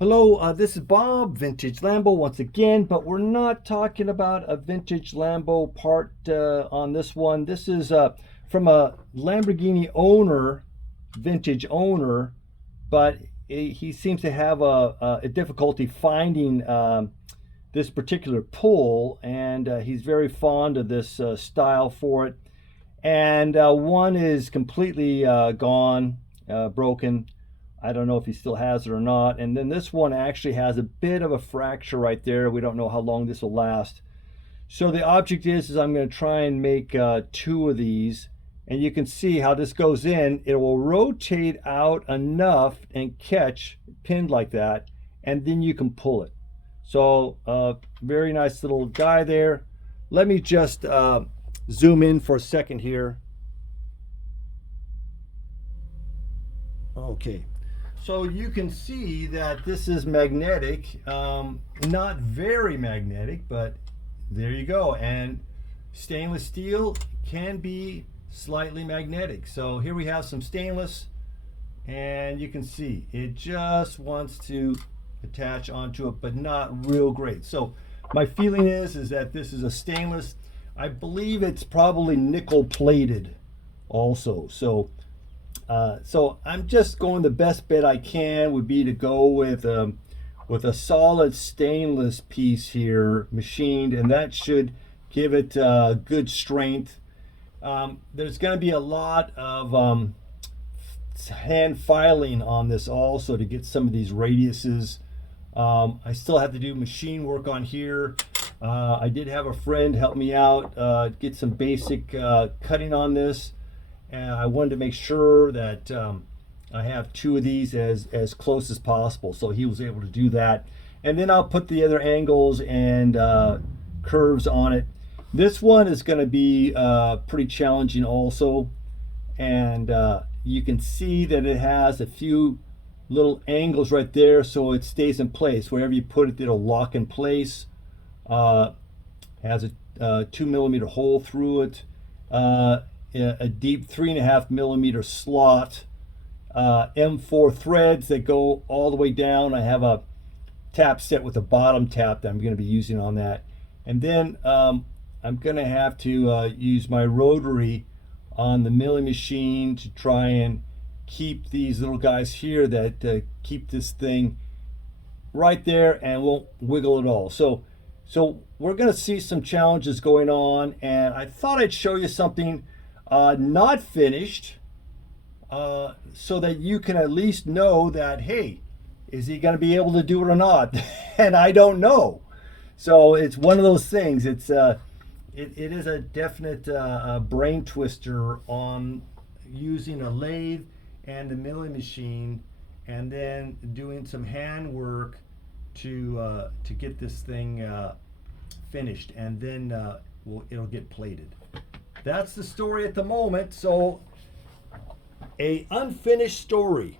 Hello, this is Bob, Vintage Lambo once again, but we're not talking about a vintage Lambo part on this one. This is from a Lamborghini owner, vintage owner, but he seems to have a difficulty finding this particular pull, and he's very fond of this style for it. And one is completely gone, broken. I don't know if he still has it or not. And then this one actually has a bit of a fracture right there. We don't know how long this will last. So the object is I'm going to try and make two of these. And you can see how this goes in. It will rotate out enough and catch pinned like that. And then you can pull it. So very nice little guy there. Let me just zoom in for a second here. Okay. So you can see that this is magnetic, not very magnetic, but there you go. And stainless steel can be slightly magnetic. So here we have some stainless, and you can see it just wants to attach onto it, but not real great. So my feeling is that this is a stainless. I believe it's probably nickel plated also. So I'm just going the best bet I can would be to go with a solid stainless piece here machined, and that should give it good strength. There's going to be a lot of hand filing on this also to get some of these radiuses. I still have to do machine work on here. I did have a friend help me out, get some basic cutting on this. And I wanted to make sure that I have two of these as close as possible. So he was able to do that. And then I'll put the other angles and curves on it. This one is going to be pretty challenging also. And you can see that it has a few little angles right there so it stays in place. Wherever you put it, it'll lock in place. Has a 2mm hole through it. A deep 3.5mm slot, M4 threads that go all the way down. I have a tap set with a bottom tap that I'm going to be using on that. And then I'm going to have to use my rotary on the milling machine to try and keep these little guys here that keep this thing right there and won't wiggle at all. So we're going to see some challenges going on, and I thought I'd show you something not finished, so that you can at least know that, hey, is he going to be able to do it or not? And I don't know. So it's one of those things. It is a definite brain twister on using a lathe and a milling machine, and then doing some hand work to get this thing finished, and then it'll get plated. That's the story at the moment. So, a unfinished story.